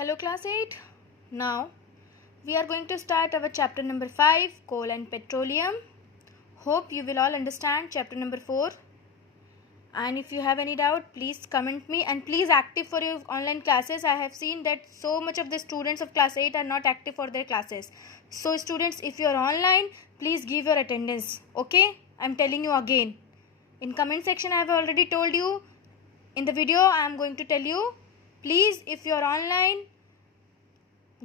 Hello class 8. Now we are going to start our chapter number 5, coal and petroleum. Hope you will all understand chapter number 4. And if you have any doubt, please comment me and please active for your online classes. I have seen that so much of the students of class 8 are not active for their classes. So students, if you are online, please give your attendance. Okay? I am telling you again. In comment section I have already told you. In the video I am going to tell you. Please, if you are online,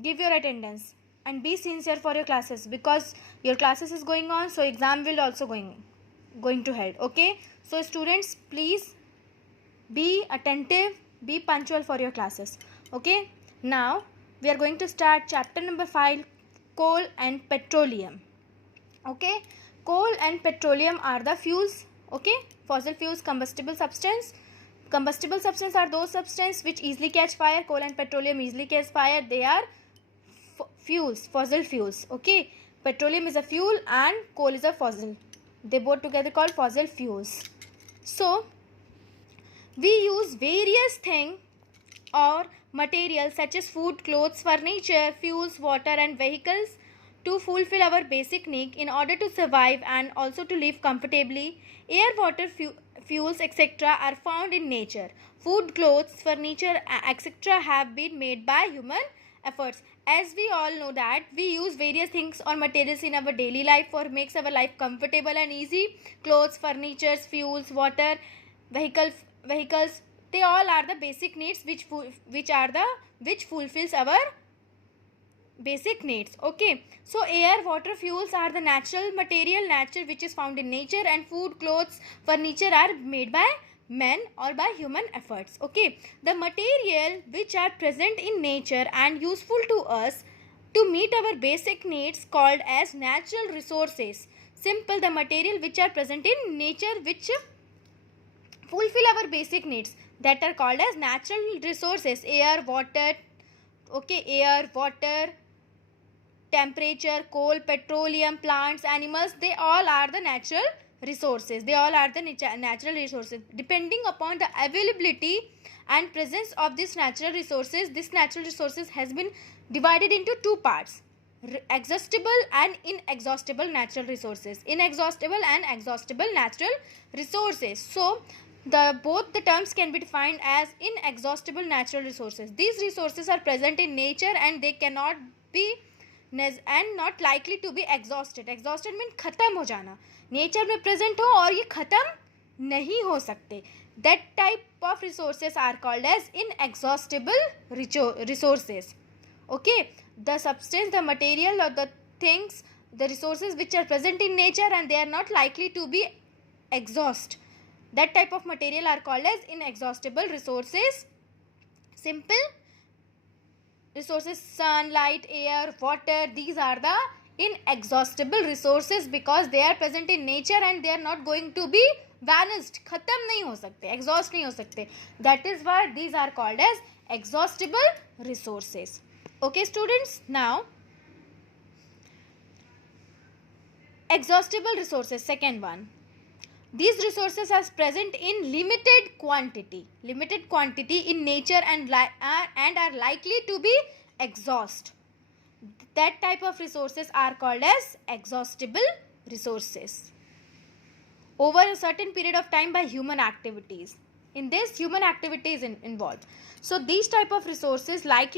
give your attendance and be sincere for your classes, because your classes is going on, so exam will also going to held. Okay, so students, please be attentive, be punctual for your classes. Okay, now we are going to start chapter number 5, coal and petroleum. Okay, coal and petroleum are the fuels. Okay, fossil fuels, combustible substance. Combustible substance are those substances which easily catch fire. Coal and petroleum easily catch fire. They are fuels, fossil fuels. Okay, petroleum is a fuel and coal is a fossil. They both together called fossil fuels. So we use various things or materials such as food, clothes, furniture, fuels, water and vehicles to fulfill our basic need in order to survive and also to live comfortably. Air, water, fuels, etc. are found in nature. Food, clothes, furniture, etc. have been made by human efforts. As we all know that we use various things or materials in our daily life for makes our life comfortable and easy. Clothes, furniture, fuels, water, vehicles, they all are the basic needs which fulfills our basic needs. Okay, so air, water, fuels are the natural material which is found in nature, and food, clothes, furniture are made by men or by human efforts. Okay, the material which are present in nature and useful to us to meet our basic needs called as natural resources. Simple, the material which are present in nature which fulfill our basic needs, that are called as natural resources. Air, water, okay, air, water, temperature, coal, petroleum, plants, animals, they all are the natural resources. They all are the natural resources. Depending upon the availability and presence of these natural resources, this natural resources has been divided into two parts: exhaustible and inexhaustible natural resources. Inexhaustible and exhaustible natural resources. So both the terms can be defined as inexhaustible natural resources. These resources are present in nature and they cannot be and not likely to be exhausted. Exhausted means खत्म हो जाना. Nature में present हो और ये खत्म नहीं हो सकते. That type of resources are called as inexhaustible resources. Okay, the substance, the material or the things, the resources which are present in nature and they are not likely to be exhaust, that type of material are called as inexhaustible resources. Simple resources: sunlight, air, water, these are the inexhaustible resources because they are present in nature and they are not going to be vanished. खत्म नहीं हो सकते, exhaust नहीं हो सकते. That is why these are called as exhaustible resources. Okay students, now exhaustible resources, second one. These resources are present in limited quantity in nature and are likely to be exhaust. That type of resources are called as exhaustible resources over a certain period of time by human activities. In this, human activity is involved. So these type of resources present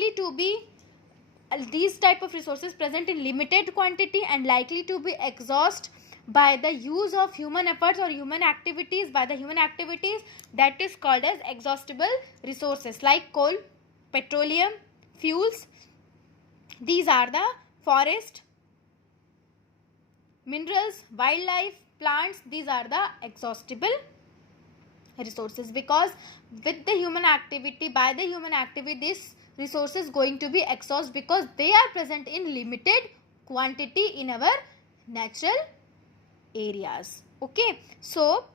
in limited quantity and likely to be exhaust by the use of human efforts or human activities, that is called as exhaustible resources, like coal, petroleum, fuels. These are the forest, minerals, wildlife, plants. These are the exhaustible resources because with the human activity, by the human activity, this resource is going to be exhaust because they are present in limited quantity in our natural areas. Okay, so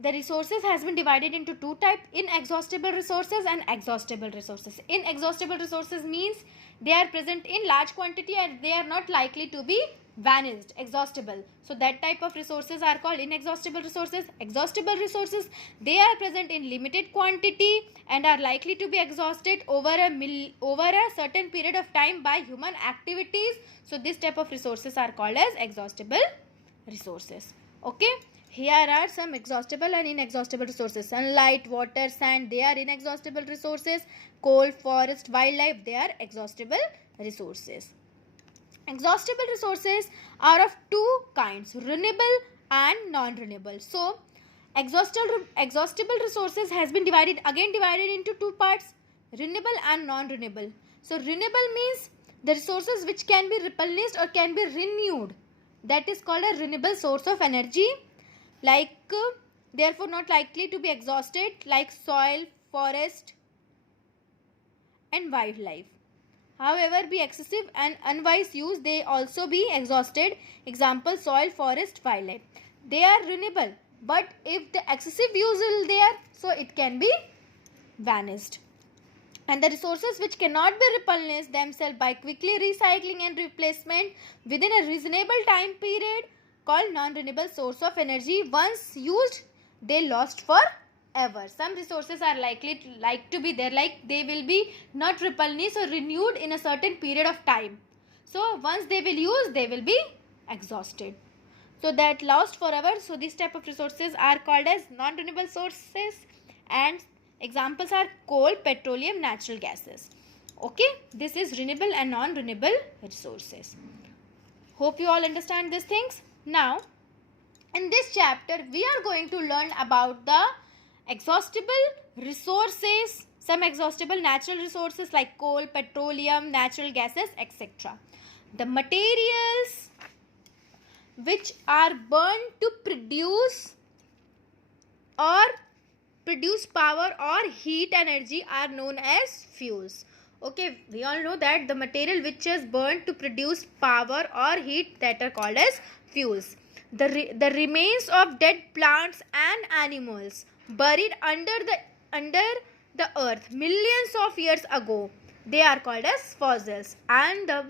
the resources has been divided into two types: inexhaustible resources and exhaustible resources. Inexhaustible resources means they are present in large quantity and they are not likely to be vanished, exhaustible. So that type of resources are called inexhaustible resources. Exhaustible resources, they are present in limited quantity and are likely to be exhausted over a certain period of time by human activities. So this type of resources are called as exhaustible resources. Okay, here are some exhaustible and inexhaustible resources. Sunlight, water, sand, they are inexhaustible resources. Coal, forest, wildlife, they are exhaustible resources. Exhaustible resources are of two kinds, renewable and non-renewable. So exhaustible resources has been divided into two parts, renewable and non-renewable. So renewable means the resources which can be replenished or can be renewed. That is called a renewable source of energy, therefore not likely to be exhausted, like soil, forest and wildlife. However, be excessive and unwise use, they also be exhausted. Example, soil, forest, wildlife. They are renewable, but if the excessive use is there, so it can be vanished. And the resources which cannot be replenished themselves by quickly recycling and replacement within a reasonable time period, called non-renewable source of energy. Once used, they lost forever. Some resources are like to be there, like they will be not replenished or renewed in a certain period of time. So once they will use, they will be exhausted. So that lost forever. So this type of resources are called as non-renewable sources, and examples are coal, petroleum, natural gases. Okay, this is renewable and non-renewable resources. Hope you all understand these things. Now, in this chapter, we are going to learn about the exhaustible resources, some exhaustible natural resources like coal, petroleum, natural gases, etc. The materials which are burned to produce power or heat energy are known as fuels. Okay, we all know that the material which is burned to produce power or heat, that are called as fuels. The remains of dead plants and animals buried under the earth millions of years ago, they are called as fossils. And the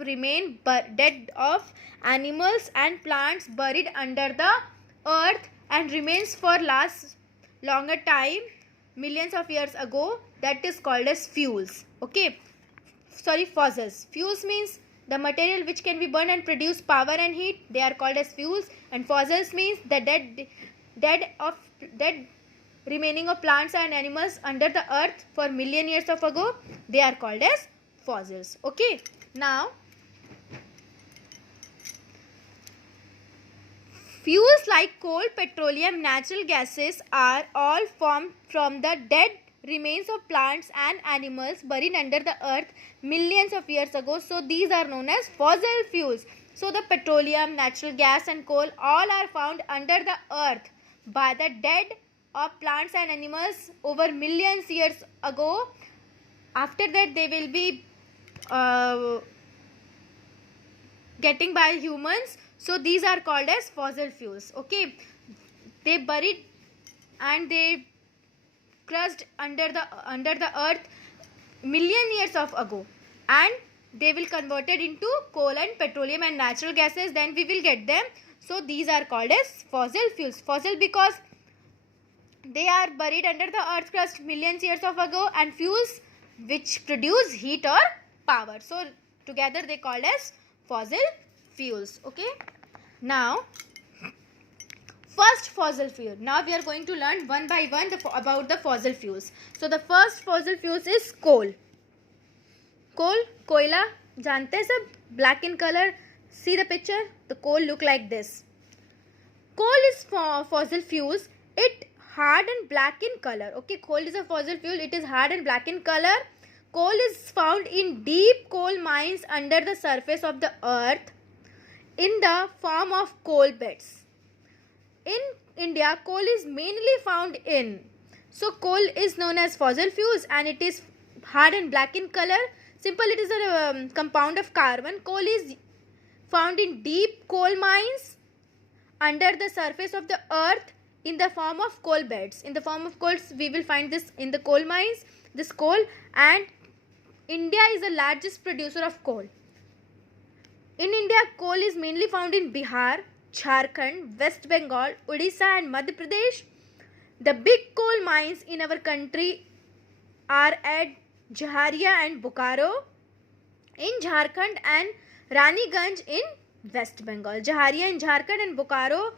dead of animals and plants buried under the earth and remains for longer time, millions of years ago, that is called as fuels. Okay, fossils. Fuels means the material which can be burned and produce power and heat, they are called as fuels. And fossils means the dead remaining of plants and animals under the earth for million years of ago, they are called as fossils. Okay, now fuels like coal, petroleum, natural gases are all formed from the dead remains of plants and animals buried under the earth millions of years ago. So these are known as fossil fuels. So the petroleum, natural gas and coal all are found under the earth by the dead of plants and animals over millions years ago. After that, they will be getting by humans. So these are called as fossil fuels. Okay, they buried and they crushed under the earth million years of ago, and they will converted into coal and petroleum and natural gases, then we will get them. So these are called as fossil fuels. Fossil because they are buried under the earth crust millions years of ago, and fuels which produce heat or power. So together they called as fossil fuels. Okay, now first fossil fuel. Now we are going to learn one by one about the fossil fuels. So the first fossil fuels is coal. Coal, koila, जानते हैं सब, black in color. See the picture. The coal look like this. Coal is fossil fuels. It hard and black in color. Okay, coal is a fossil fuel. It is hard and black in color. Coal is found in deep coal mines under the surface of the earth in the form of coal beds. In India, coal is mainly found in. So coal is known as fossil fuels and it is hard and black in color. Simple, it is a compound of carbon. Coal is found in deep coal mines under the surface of the earth in the form of coal beds. In the form of coals, we will find this in the coal mines, this coal, and India is the largest producer of coal. In India, coal is mainly found in Bihar, Jharkhand, West Bengal, Odisha and Madhya Pradesh. The big coal mines in our country are at Jharia and Bokaro in Jharkhand and Raniganj in West Bengal. Jharia in Jharkhand and Bokaro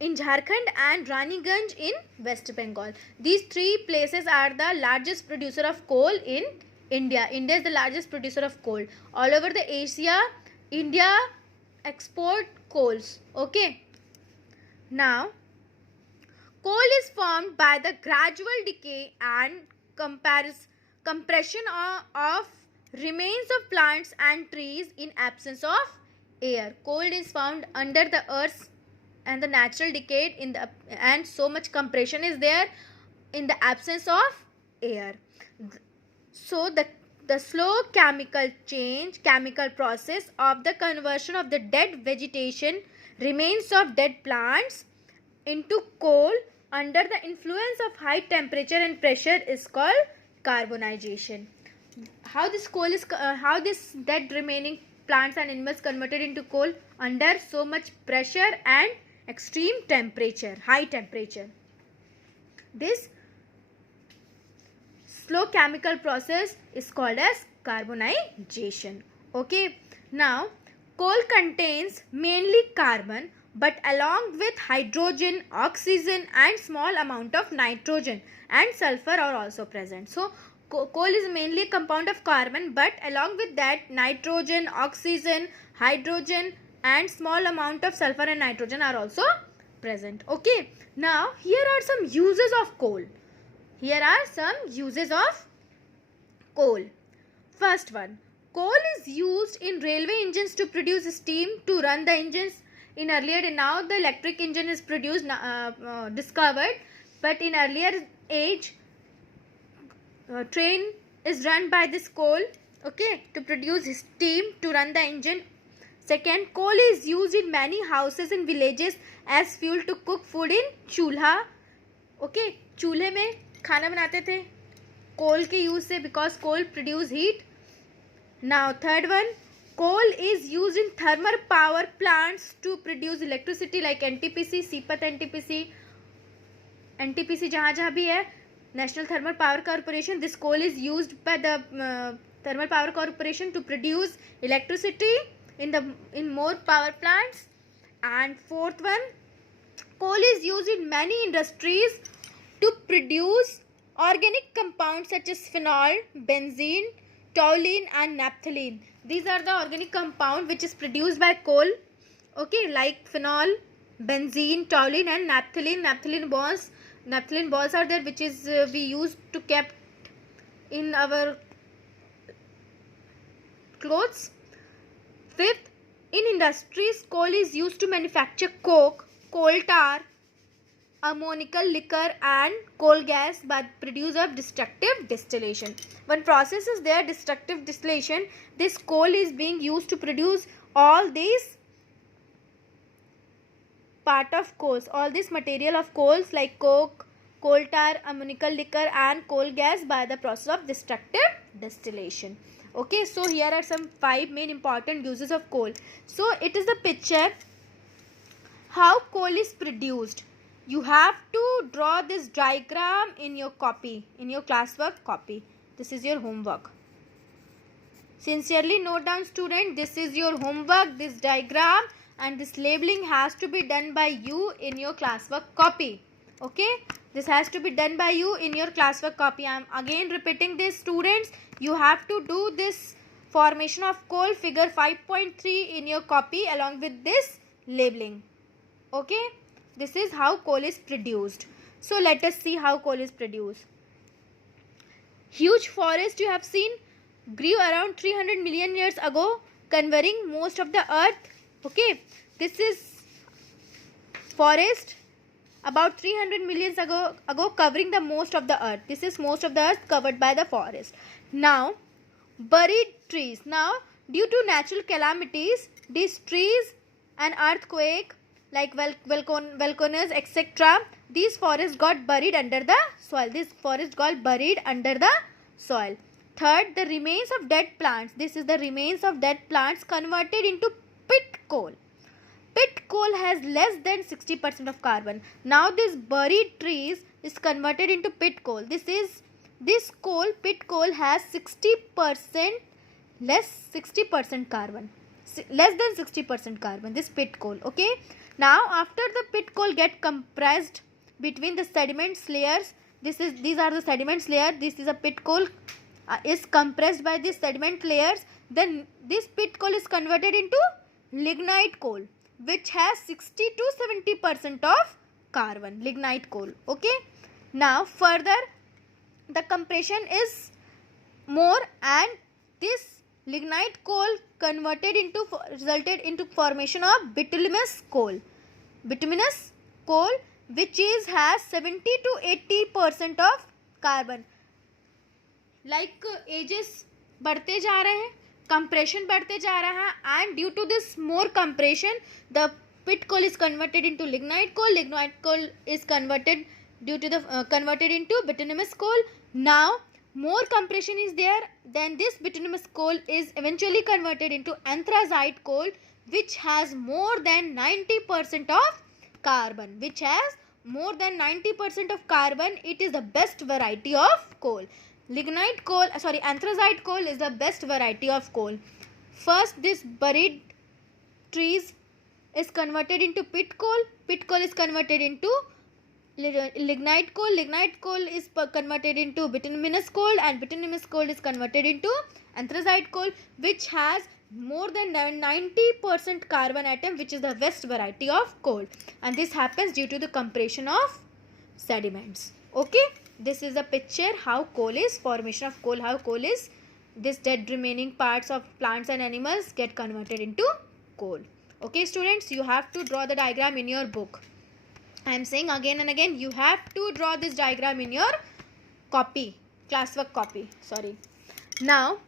in Jharkhand and Raniganj in West Bengal. These three places are the largest producer of coal in India. India is the largest producer of coal. All over the Asia, India export coals. Okay. Now, coal is formed by the gradual decay and compression of remains of plants and trees in absence of air. Coal is found under the earth and the natural decay in the, and so much compression is there in the absence of air. So the slow chemical process of the conversion of the dead vegetation remains of dead plants into coal under the influence of high temperature and pressure is called carbonization. How this coal is how this dead remaining plants and animals converted into coal under so much pressure and extreme temperature, high temperature. This slow chemical process is called as carbonization. Okay. Now, coal contains mainly carbon, but along with hydrogen, oxygen and small amount of nitrogen and sulfur are also present. So, coal is mainly a compound of carbon, but along with that nitrogen, oxygen, hydrogen and small amount of sulfur and nitrogen are also present. Okay. Now, here are some uses of coal. Here are some uses of coal. First one, coal is used in railway engines to produce steam to run the engines. In earlier, now the electric engine is produced, discovered, but in earlier age, train is run by this coal, okay, to produce steam to run the engine. Second, coal is used in many houses in villages as fuel to cook food in chulha. Okay, चूल्हे में खाना बनाते थे कोल के use से, because coal produce heat. Now third one, coal is used in thermal power plants to produce electricity like NTPC, Sipat NTPC जहाँ भी है, National Thermal Power Corporation. This coal is used by the Thermal Power Corporation to produce electricity in more power plants. And fourth one, coal is used in many industries to produce organic compounds such as phenol, benzene, toluene and naphthalene. These are the organic compound which is produced by coal, okay, like phenol, benzene, toluene and naphthalene. Naphthalene balls are there, which is we used to kept in our clothes. Fifth, in industries, coal is used to manufacture coke, coal tar, ammonical liquor and coal gas by produce of destructive distillation. One process is there, destructive distillation. This coal is being used to produce all these part of coals, all this material of coals like coke, coal tar, ammonical liquor and coal gas by the process of destructive distillation. Okay, so here are some 5 main important uses of coal. So it is the picture how coal is produced. You have to draw this diagram in your copy, in your classwork copy. This is your homework. Sincerely note down, student, this is your homework, this diagram, and this labeling has to be done by you in your classwork copy. Okay, this has to be done by you in your classwork copy. I am again repeating this, students. You have to do this formation of coal figure 5.3 in your copy along with this labeling. Okay, this is how coal is produced. So let us see how coal is produced. Huge forest you have seen grew around 300 million years ago, covering most of the earth. Okay, this is forest about 300 million ago covering the most of the earth. This is most of the earth covered by the forest. Now, buried trees. Now, due to natural calamities, these trees and earthquake like volcanoes, etc., these forests got buried under the soil. This forest got buried under the soil. Third, the remains of dead plants. This is the remains of dead plants converted into pit coal. Pit coal has less than 60% of carbon. Now this buried trees is converted into pit coal. This coal, pit coal, has 60% less 60% carbon. Less than 60% carbon, this pit coal. Okay. Now after the pit coal get compressed between the sediments layers, these are the sediments layer. This is a pit coal is compressed by the sediment layers. Then this pit coal is converted into lignite coal, which has 60 to 70% of carbon. Lignite coal. Okay. Now further, the compression is more, and this lignite coal resulted into formation of bituminous coal. Bituminous coal, which has 70 to 80% of carbon. Like ages बढ़ते जा रहे हैं, compression बढ़ते जा रहा है, and due to this more compression, the pit coal is converted into lignite coal. Lignite coal is converted into bituminous coal. Now more compression is there, then this bituminous coal is eventually converted into anthracite coal, which has more than 90% of carbon. It is the best variety of coal. Anthracite coal is the best variety of coal. First, this buried trees is converted into pit coal. Pit coal is converted into lignite coal. Lignite coal is converted into bituminous coal, and bituminous coal is converted into anthracite coal, which has more than 90% carbon atom, which is the best variety of coal. And this happens due to the compression of sediments. Okay, this is a picture how coal is, formation of coal, how coal is, this dead remaining parts of plants and animals get converted into coal. Okay students, you have to draw the diagram in your book. I am saying again and again, you have to draw this diagram in your copy, classwork copy. Sorry. Now,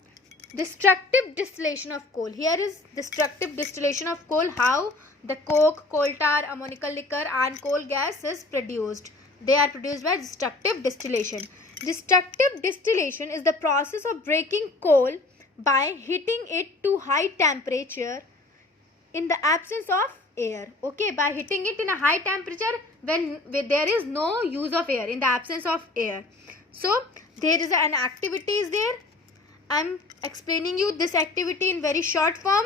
destructive distillation of coal. Here is destructive distillation of coal, how the coke, coal tar, ammonical liquor and coal gas is produced. They are produced by destructive distillation. Destructive distillation is the process of breaking coal by heating it to high temperature in the absence of air. Okay, by heating it in a high temperature when there is no use of air, in the absence of air. So there is an activity is there. I am explaining you this activity in very short form.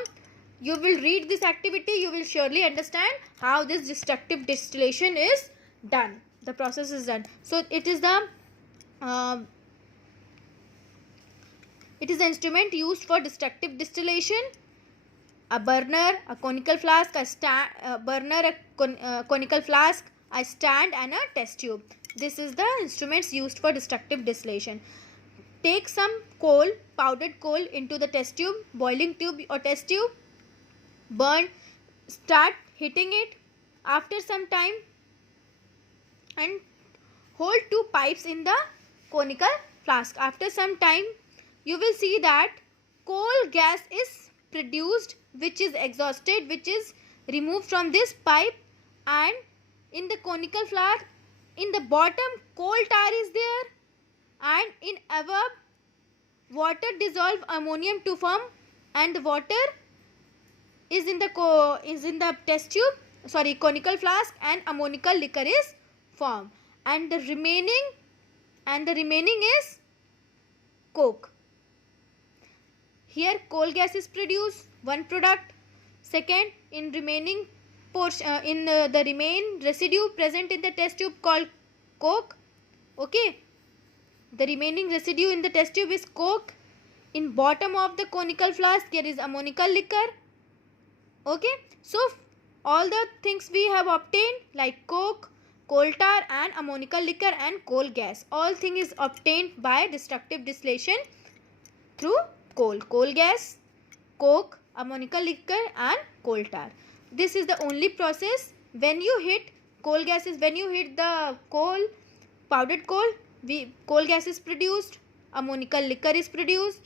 You will read this activity, you will surely understand how this destructive distillation is done. The process is done. So it is the instrument used for destructive distillation. A burner, a conical flask, conical flask, a stand and a test tube. This is the instruments used for destructive distillation. Take some coal, powdered coal, into the test tube, boiling tube or test tube. Burn, start heating it after some time, and hold two pipes in the conical flask. After some time, you will see that coal gas is produced, which is exhausted, which is removed from this pipe, and in the conical flask, in the bottom coal tar is there, and in above water dissolve ammonium to form, and the water is in the test tube, sorry, conical flask, and ammonical liquor is formed, and the remaining is coke. Here coal gas is produced, one product. Second, in remaining portion, the remain residue present in the test tube called coke. Okay, the remaining residue in the test tube is coke. In bottom of the conical flask there is ammonical liquor. Okay, so all the things we have obtained like coke, coal tar and ammonical liquor and coal gas, all thing is obtained by destructive distillation through coal gas, coke, ammonical liquor and coal tar. This is the only process. When you hit coal gas is when you hit the coal, powdered coal, coal gas is produced, ammonical liquor is produced,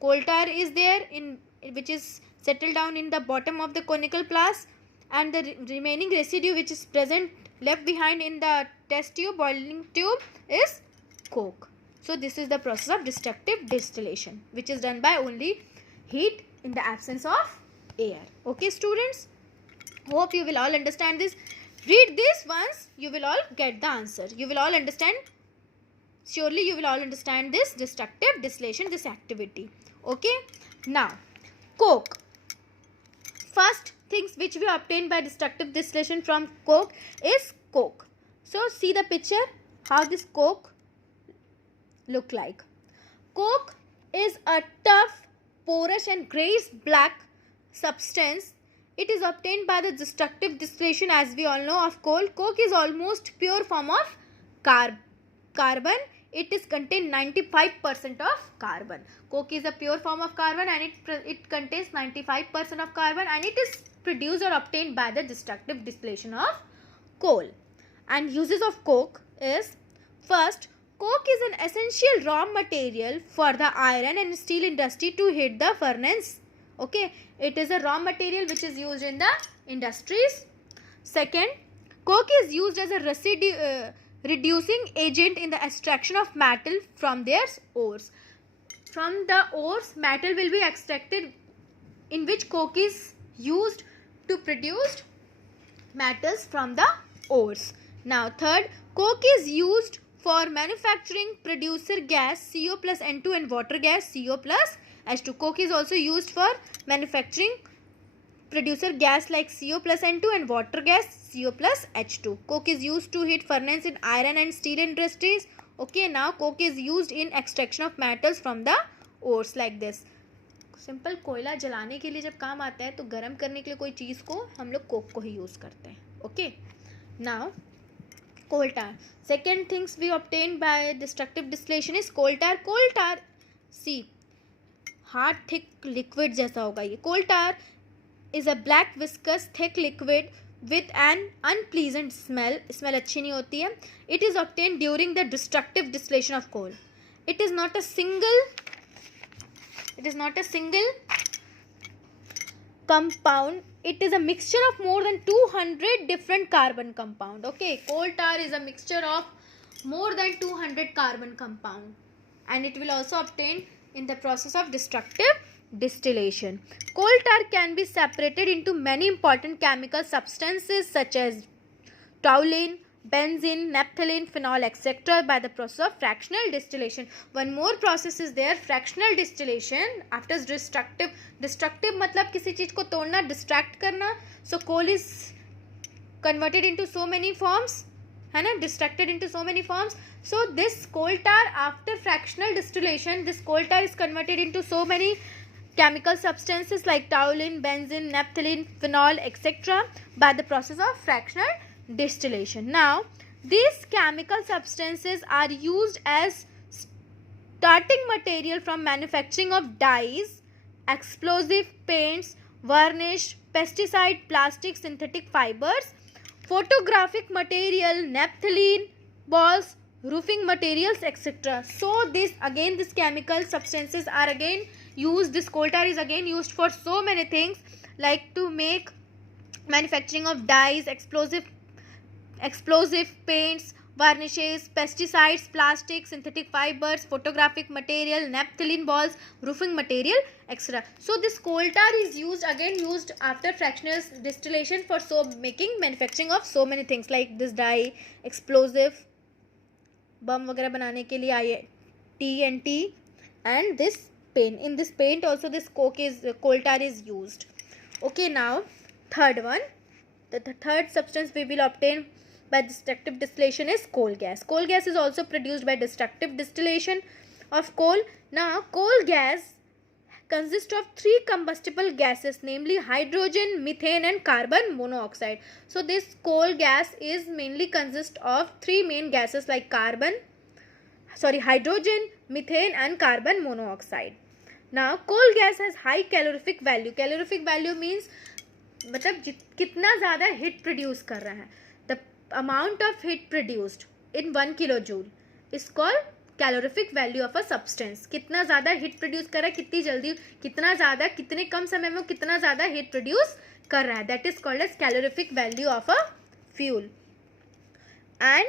coal tar is there in which is settled down in the bottom of the conical flask, and the remaining residue which is present left behind in the test tube, boiling tube, is coke. So this is the process of destructive distillation, which is done by only heat in the absence of air. Okay students, hope you will all understand this. Read this once, you will all get the answer. You will all understand, surely you will all understand this destructive distillation, this activity. Okay, now coke. First things which we obtain by destructive distillation from coke is coke. So see the picture, how this coke look like. Coke is a tough, porous and grayish black substance. It is obtained by the destructive distillation, as we all know, of coal. Coke is almost pure form of carbon. It is contain 95% of carbon. Coke is a pure form of carbon and it contains 95% of carbon, and it is produced or obtained by the destructive distillation of coal. And uses of coke is, first, coke is an essential raw material for the iron and steel industry to heat the furnace. Okay, it is a raw material which is used in the industries. Second, coke is used as a reducing agent in the extraction of metal from their ores. From the ores, metal will be extracted, in which coke is used to produce metals from the ores. Now third, coke is used for manufacturing producer gas CO plus N2 and water gas CO plus H2. Coke is also used for manufacturing producer gas like CO plus N2 and water gas CO plus H2. Coke is used to heat furnace in iron and steel industries. Okay, now coke is used in extraction of metals from the ores like this. Simple कोयला जलाने के लिए जब काम आता है तो गर्म करने के लिए कोई चीज़ को हम लोग कोक को ही यूज़ करते हैं. Okay, now coal tar. Second things we obtain by destructive distillation is coal tar. Coal tar, see, hard thick liquid जैसा होगा ये. Coal tar is a black viscous thick liquid with an unpleasant smell. Smell अच्छी नहीं होती है. It is obtained during the destructive distillation of coal. It is not a single compound. It is a mixture of more than 200 different carbon compound. Okay, coal tar is a mixture of more than 200 carbon compound, and it will also obtain in the process of destructive distillation. Coal tar can be separated into many important chemical substances such as toluene, benzene, naphthalene, phenol, etc. by the process of fractional distillation. One more process is there, fractional distillation. After destructive मतलब किसी चीज को तोड़ना, distract करना. So coal is converted into so many forms, है ना, distracted into so many forms. So this coal tar, after fractional distillation, this coal tar is converted into so many chemical substances like toluene, benzene, naphthalene, phenol, etc. by the process of fractional distillation. Now these chemical substances are used as starting material from manufacturing of dyes, explosive paints, varnish, pesticide, plastic, synthetic fibers, photographic material, naphthalene balls, roofing materials, etc. So these chemical substances are again used. This coal tar is again used for so many things, like to make manufacturing of dyes, explosive paints, varnishes, pesticides, plastic, synthetic fibers, photographic material, naphthalene balls, roofing material, etc. So this coal tar is used after fractional distillation for manufacturing of so many things like this dye, explosive, बम वगैरह बनाने के लिए TNT, and this paint. In this paint also this coal tar is used. Okay, now third one, the third substance we will obtain by destructive distillation is coal gas. Coal gas is also produced by destructive distillation of coal. Now coal gas consists of three combustible gases, namely hydrogen, methane and carbon monoxide. So this coal gas is mainly consists of three main gases like hydrogen, methane and carbon monoxide. Now coal gas has high calorific value. Calorific value means मतलब कितना ज़्यादा heat produce कर रहा है. The amount of heat produced in 1 kilojoule is called calorific value of a substance. कितना ज़्यादा heat produce कर रहा है, कितनी जल्दी, कितना ज़्यादा, कितने कम समय में कितना ज़्यादा हीट प्रोड्यूस कर रहा है. That is called as calorific value of a fuel. And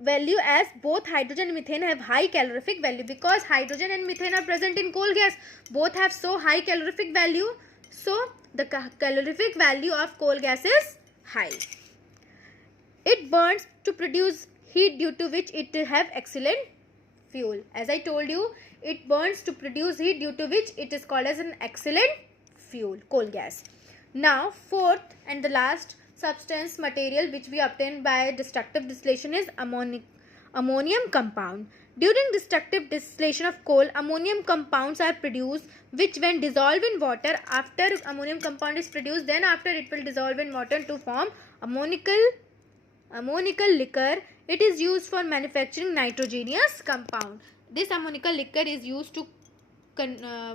value as both hydrogen and methane have high calorific value, because hydrogen and methane are present in coal gas. Both have so high calorific value. So the calorific value of coal gas is high. It burns to produce heat, due to which it have excellent fuel. As I told you, it burns to produce heat, due to which it is called as an excellent fuel, coal gas. Now fourth and the last substance material which we obtain by destructive distillation is ammonium compound. During destructive distillation of coal, ammonium compounds are produced, which when dissolved in water, after ammonium compound is produced, then after it will dissolve in water to form ammonical liquor. It is used for manufacturing nitrogenous compound. This ammonical liquor is used to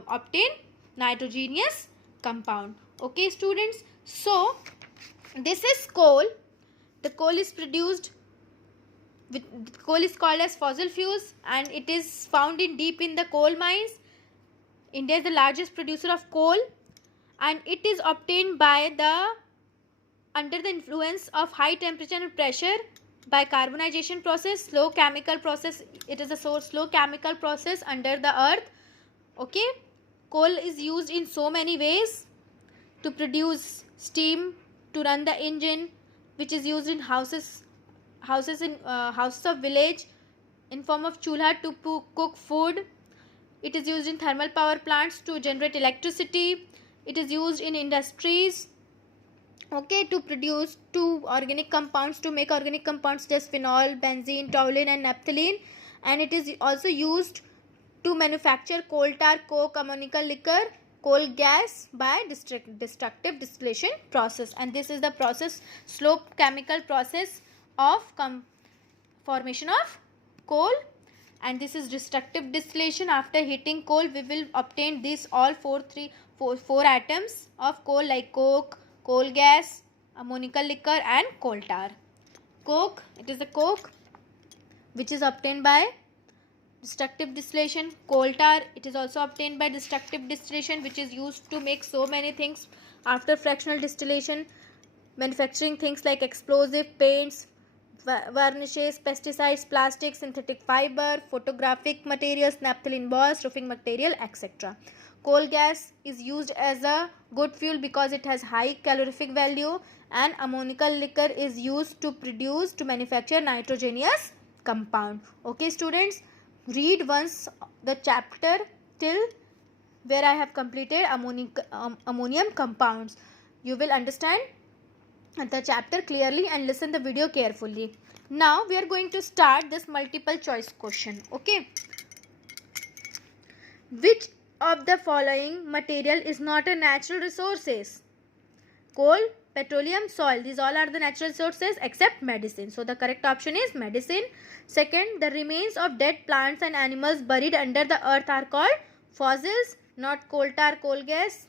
obtain nitrogenous compound. Okay students, so this is coal. The coal is produced with, coal is called as fossil fuels, and it is found in deep in the coal mines. India is the largest producer of coal, and it is obtained by the under the influence of high temperature and pressure by carbonization process, slow chemical process. It is a slow chemical process under the earth. Okay, coal is used in so many ways: to produce steam, to run the engine, which is used in houses of village, in form of chulha to cook food. It is used in thermal power plants to generate electricity. It is used in industries, okay, to produce organic compounds, to make organic compounds such as phenol, benzene, toluene and naphthalene. And it is also used to manufacture coal tar, coke, ammonical liquor, coal gas by destructive distillation process. And this is the process, slow chemical process of formation of coal. And this is destructive distillation. After heating coal, we will obtain this all four atoms of coal, like coke, coal gas, ammonical liquor and coal tar. Coke, it is a coke which is obtained by destructive distillation. Coal tar, it is also obtained by destructive distillation, which is used to make so many things after fractional distillation, manufacturing things like explosive, paints, varnishes, pesticides, plastic, synthetic fiber, photographic materials, naphthalene balls, roofing material, etc. Coal gas is used as a good fuel because it has high calorific value, and ammonical liquor is used to manufacture nitrogenous compound. Okay students, read once the chapter till where I have completed ammonium compounds. You will understand the chapter clearly and listen the video carefully. Now we are going to start this multiple choice question. Okay, which of the following material is not a natural resources? Coal, petroleum, soil, these all are the natural resources except medicine. So the correct option is medicine. Second, the remains of dead plants and animals buried under the earth are called fossils, not coal tar, coal gas,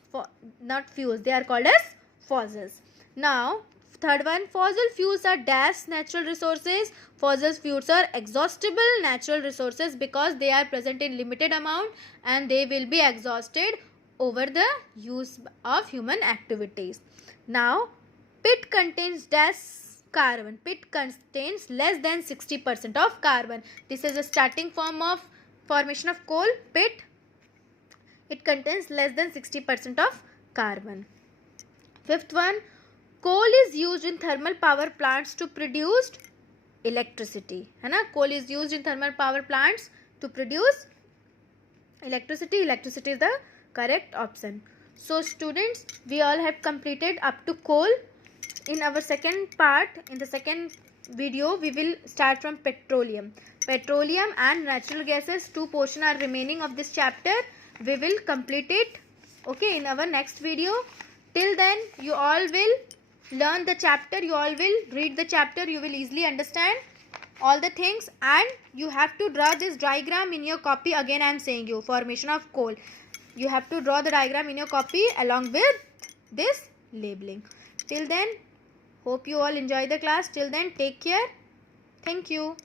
not fuels. They are called as fossils. Now third one, fossil fuels are dash natural resources. Fossil fuels are exhaustible natural resources because they are present in limited amount and they will be exhausted over the use of human activities. Now pit contains dash carbon. Pit contains less than 60% of carbon. This is a starting form of formation of coal, pit. It contains less than 60% of carbon. Fifth one, coal is used in thermal power plants to produce electricity. है ना? Coal is used in thermal power plants to produce electricity. Electricity is the correct option. So students, we all have completed up to coal. In our second part, in the second video, we will start from petroleum. Petroleum and natural gases, two portions are remaining of this chapter. We will complete it, okay, in our next video. Till then, you all will learn the chapter, you all will read the chapter, you will easily understand all the things, and you have to draw this diagram in your copy. Again I am saying you, formation of coal, you have to draw the diagram in your copy along with this labeling. Till then, hope you all enjoy the class. Till then, take care. Thank you.